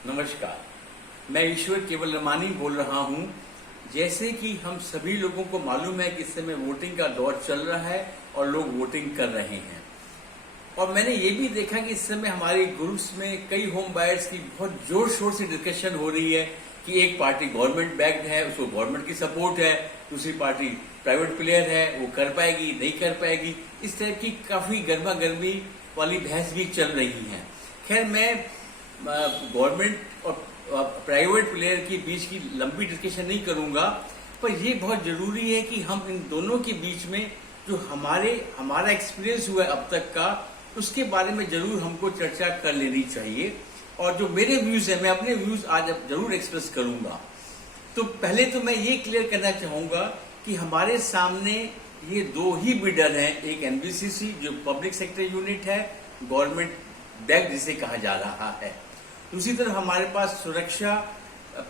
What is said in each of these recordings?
नमस्कार, मैं ईश्वर केवल रमानी बोल रहा हूं। जैसे कि हम सभी लोगों को मालूम है कि इस समय वोटिंग का दौर चल रहा है और लोग वोटिंग कर रहे हैं। और मैंने ये भी देखा कि इस समय हमारे ग्रुप्स में कई होम बायर्स की बहुत जोर शोर से डिस्कशन हो रही है कि एक पार्टी गवर्नमेंट बैक्ड है, उसको गवर्नमेंट की सपोर्ट है, दूसरी पार्टी प्राइवेट प्लेयर है, वो कर पाएगी नहीं कर पाएगी। इस टाइप की काफी गर्मा गर्मी वाली बहस भी चल रही है। खैर, मैं गवर्नमेंट और प्राइवेट प्लेयर के बीच की लंबी डिस्कशन नहीं करूंगा, पर यह बहुत जरूरी है कि हम इन दोनों के बीच में जो हमारा एक्सपीरियंस हुआ है अब तक का, उसके बारे में जरूर हमको चर्चा कर लेनी चाहिए। और जो मेरे व्यूज है, मैं अपने व्यूज आज जरूर एक्सप्रेस करूंगा। तो पहले तो मैं ये क्लियर करना चाहूंगा कि हमारे सामने ये दो ही बिडर हैं। एक एनबीसीसी जो पब्लिक सेक्टर यूनिट है, गवर्नमेंट बैक जिसे कहा जा रहा है। दूसरी तरफ हमारे पास सुरक्षा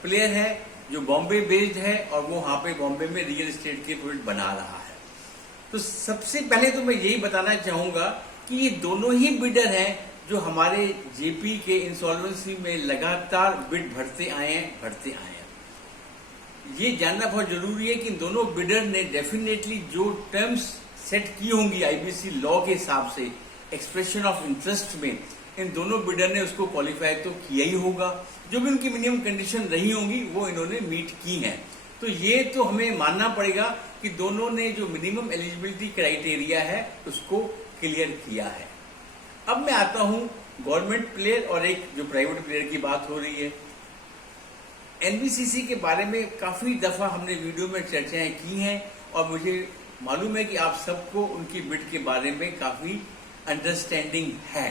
प्लेयर है जो बॉम्बे बेस्ड है और वो वहां पे बॉम्बे में रियल एस्टेट के प्रोजेक्ट बना रहा है। तो सबसे पहले तो मैं यही बताना चाहूंगा कि ये दोनों ही बिडर हैं जो हमारे जेपी के इंसॉल्वेंसी में लगातार बिड भरते आए हैं। ये जानना बहुत जरूरी है कि इन दोनों बिडर ने डेफिनेटली जो टर्म्स सेट की होंगी आईबीसी लॉ के हिसाब से एक्सप्रेशन ऑफ इंटरेस्ट में, इन दोनों बिडर ने उसको क्वालिफाई तो किया ही होगा। जो भी उनकी मिनिमम कंडीशन रही होंगी वो इन्होंने मीट की हैं। तो ये तो हमें मानना पड़ेगा कि दोनों ने जो मिनिमम एलिजिबिलिटी क्राइटेरिया है उसको क्लियर किया है। अब मैं आता हूं गवर्नमेंट प्लेयर और एक जो प्राइवेट प्लेयर की बात हो रही है। एनबीसीसी के बारे में काफी दफा हमने वीडियो में चर्चाएं की हैं और मुझे मालूम है कि आप सबको उनकी बिड के बारे में काफी अंडरस्टैंडिंग है।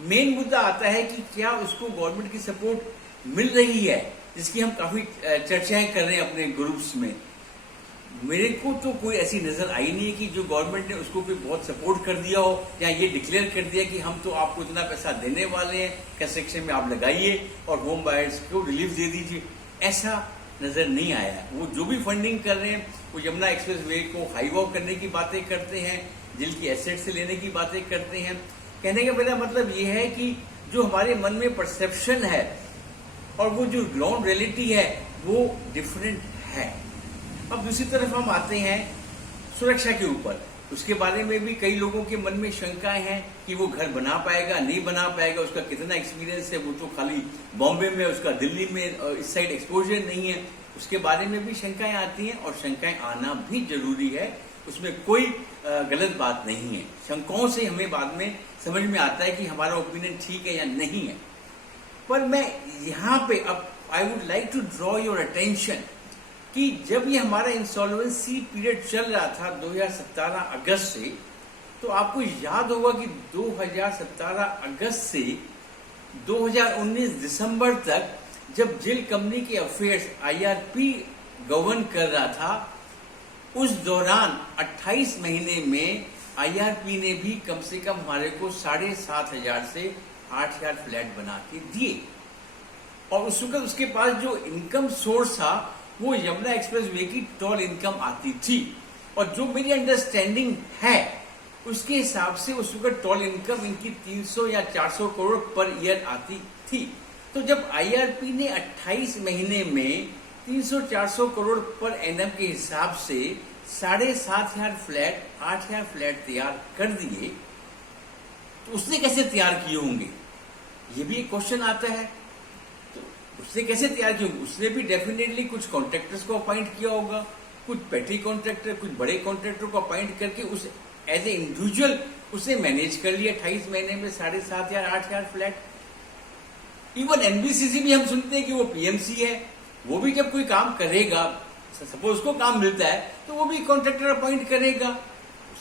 मेन मुद्दा आता है कि क्या उसको गवर्नमेंट की सपोर्ट मिल रही है, जिसकी हम काफी चर्चाएं कर रहे हैं अपने ग्रुप्स में। मेरे को तो कोई ऐसी नजर आई नहीं है कि जो गवर्नमेंट ने उसको कोई बहुत सपोर्ट कर दिया हो या ये डिक्लेयर कर दिया कि हम तो आपको इतना पैसा देने वाले हैं, कंस्ट्रक्शन में आप लगाइए और होम बायर्स को रिलीफ दे दीजिए। ऐसा नजर नहीं आया। वो जो भी फंडिंग कर रहे हैं, वो यमुना एक्सप्रेस वे को हाईवा करने की बातें करते हैं, जिल की एसेट से लेने की बातें करते हैं। कहने का मेरा मतलब ये है कि जो हमारे मन में परसेप्शन है और वो जो ग्राउंड रियलिटी है वो डिफरेंट है। अब दूसरी तरफ हम आते हैं सुरक्षा के ऊपर। उसके बारे में भी कई लोगों के मन में शंकाएं हैं कि वो घर बना पाएगा नहीं बना पाएगा, उसका कितना एक्सपीरियंस है। वो तो खाली बॉम्बे में, उसका दिल्ली में इस साइड एक्सपोजर नहीं है। उसके बारे में भी शंकाएं आती हैं और शंकाएं आना भी जरूरी है, उसमें कोई गलत बात नहीं है। शंकाओं से हमें बाद में समझ में आता है कि हमारा ओपिनियन ठीक है या नहीं है। पर मैं यहाँ पे अब I would like to draw your attention कि जब ये हमारा इंसॉल्वेंसी पीरियड चल रहा था 2017 अगस्त से, तो आपको याद होगा कि 2017 अगस्त से 2019 दिसंबर तक जब जिल कंपनी के अफेयर्स आईआरपी गवर्न कर रहा था, उस दौरान 28 महीने में आईआरपी ने भी कम से कम हमारे को 7,500 से 8,000 फ्लैट बना के दिए। और उस वक्त उसके पास जो इनकम सोर्स था वो यमुना एक्सप्रेस वे की टोल इनकम आती थी। और जो मेरी अंडरस्टैंडिंग है उसके हिसाब से उस वक्त टोल इनकम इनकी 300 या 400 करोड़ पर ईयर आती थी। तो जब आईआरपी ने 28 महीने में 300-400 करोड़ पर एनएम के हिसाब से 7,500 फ्लैट, 8,000 फ्लैट तैयार कर दिए, तो उसने कैसे तैयार किए होंगे, ये भी एक क्वेश्चन आता है। तो उसने कैसे तैयार किए होंगे? उसने भी डेफिनेटली कुछ कॉन्ट्रैक्टर्स को अपॉइंट किया होगा, कुछ पेटी कॉन्ट्रैक्टर, कुछ बड़े कॉन्ट्रैक्टर को अपॉइंट करके उस एज ए इंडिविजुअल उसने मैनेज कर लिया 28 महीने में 7,500 8,000 फ्लैट। इवन एनबीसीसी भी हम सुनते हैं कि वो पीएमसी है, वो भी जब कोई काम करेगा, सपोज उसको काम मिलता है, तो वो भी कॉन्ट्रैक्टर अपॉइंट करेगा,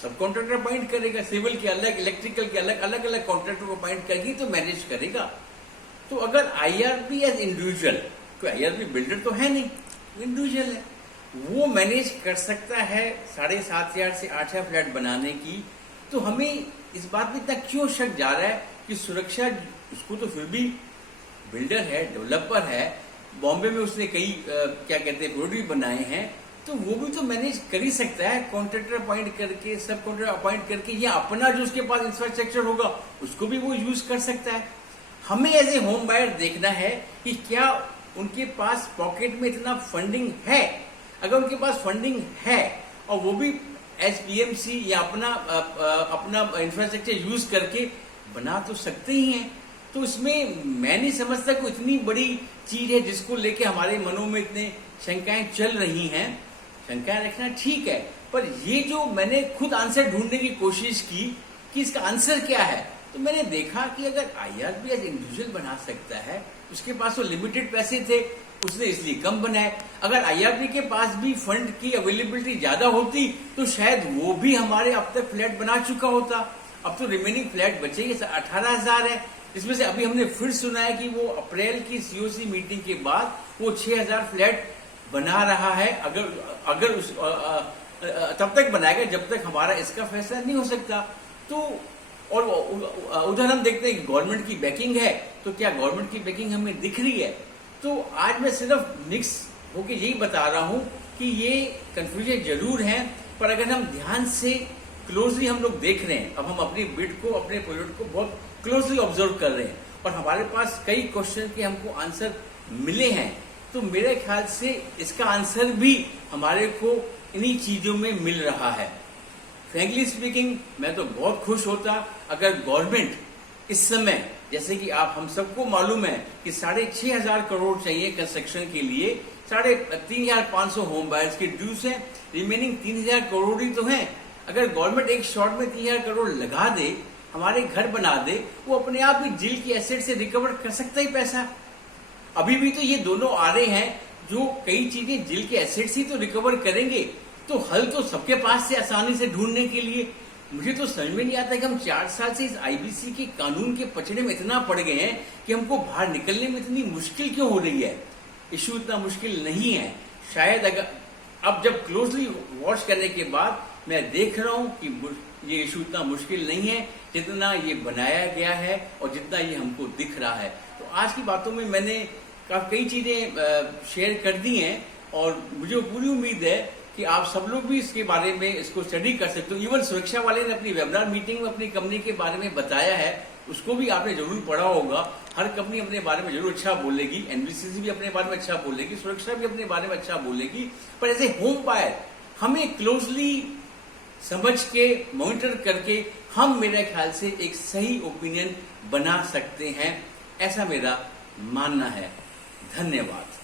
सब कॉन्ट्रैक्टर अपॉइंट करेगा, सिविल के अलग, इलेक्ट्रिकल के अलग, अलग अलग कॉन्ट्रैक्टर को अपॉइंट करके तो मैनेज करेगा। तो अगर आईआरपी एज इंडिविजुअल, कोई आईआरपी बिल्डर तो है नहीं, इंडिविजुअल है, वो मैनेज कर सकता है 7,500 से 8,000 फ्लैट बनाने की, तो हमें इस बात में इतना क्यों शक जा रहा है कि सुरक्षा, उसको तो फिर भी बिल्डर है, डेवलपर है, बॉम्बे में उसने कई क्या कहते हैं प्रोडक्ट बनाए हैं, तो वो भी तो मैनेज कर ही सकता है कॉन्ट्रैक्टर अपॉइंट करके, सब कॉन्ट्रैक्टर अपॉइंट करके, या अपना जो उसके पास इंफ्रास्ट्रक्चर होगा उसको भी वो यूज कर सकता है। हमें एज ए होम बायर देखना है कि क्या उनके पास पॉकेट में इतना फंडिंग है। अगर उनके पास फंडिंग है और वो भी एसपीएमसी या अपना इंफ्रास्ट्रक्चर यूज करके बना तो सकते ही हैं, तो इसमें मैं नहीं समझता कोई इतनी बड़ी चीज है जिसको लेके हमारे मनों में इतने शंकाएं चल रही हैं। शंकाएं रखना ठीक है, पर ये जो मैंने खुद आंसर ढूंढने की कोशिश की कि इसका आंसर क्या है, तो मैंने देखा कि अगर आईआरबी एज इंडिविजुअल बना सकता है, उसके पास तो लिमिटेड पैसे थे, उसने इसलिए कम बनाए। अगर आईआरबी के पास भी फंड की अवेलेबिलिटी ज्यादा होती तो शायद वो भी हमारे अब तक फ्लैट बना चुका होता। अब तो रिमेनिंग फ्लैट बचे 18,000 है, जिसमें से अभी हमने फिर सुना है कि वो अप्रैल की सीओसी मीटिंग के बाद वो 6,000 फ्लैट बना रहा है। अगर तब तक बनाएगा जब तक हमारा इसका फैसला नहीं हो सकता। तो और उधर हम देखते हैं कि गवर्नमेंट की बैकिंग है, तो क्या गवर्नमेंट की बैकिंग हमें दिख रही है? तो आज मैं सिर्फ मिक्स होके यही बता रहा हूं कि ये कंफ्यूजन जरूर है, पर अगर हम ध्यान से क्लोजली हम लोग देख रहे हैं, अब हम अपनी बिड को, अपने प्रोजेक्ट को बहुत क्लोजली ऑब्जर्व कर रहे हैं और हमारे पास कई क्वेश्चन के हमको आंसर मिले हैं, तो मेरे ख्याल से इसका आंसर भी हमारे को इन्हीं चीजों में मिल रहा है। फ्रैंकली स्पीकिंग, मैं तो बहुत खुश होता अगर गवर्नमेंट इस समय, जैसे कि आप हम सबको मालूम है कि 6,500 करोड़ चाहिए कंस्ट्रक्शन के लिए, 3,500 होम बायर्स के ड्यूज हैं, रिमेनिंग 3,000 करोड़ ही तो हैं। अगर गवर्नमेंट एक शॉट में 3,000 करोड़ लगा दे, हमारे घर बना दे, वो अपने आप ही जिल की एसेट से रिकवर कर सकता ही पैसा। अभी भी तो ये दोनों आ रहे हैं जो कई चीजें जिल के एसेट्स ही तो रिकवर करेंगे, तो हल तो सबके पास से आसानी से ढूंढने के लिए। मुझे तो समझ में नहीं आता कि हम 4 साल से इस आईबीसी के कानून के पचड़े में इतना पड़ गए हैं कि हमको बाहर निकलने में इतनी मुश्किल क्यों हो रही है। इशू इतना मुश्किल नहीं है, शायद अगर अब जब क्लोजली वॉच करने के बाद मैं देख रहा हूं कि ये इशू इतना मुश्किल नहीं है जितना ये बनाया गया है और जितना ये हमको दिख रहा है। तो आज की बातों में मैंने कई चीजें शेयर कर दी हैं और मुझे पूरी उम्मीद है कि आप सब लोग भी इसके बारे में इसको स्टडी कर सकते हो। इवन सुरक्षा वाले ने अपनी वेबिनार मीटिंग में अपनी कंपनी के बारे में बताया है, उसको भी आपने जरूर पढ़ा होगा। हर कंपनी अपने बारे में जरूर अच्छा बोलेगी, एनबीसीसी भी अपने बारे में अच्छा बोलेगी, सुरक्षा भी अपने बारे में अच्छा बोलेगी, पर एज ए होम बायर हमें क्लोजली समझ के मॉनिटर करके हम मेरे ख्याल से एक सही ओपिनियन बना सकते हैं, ऐसा मेरा मानना है। धन्यवाद।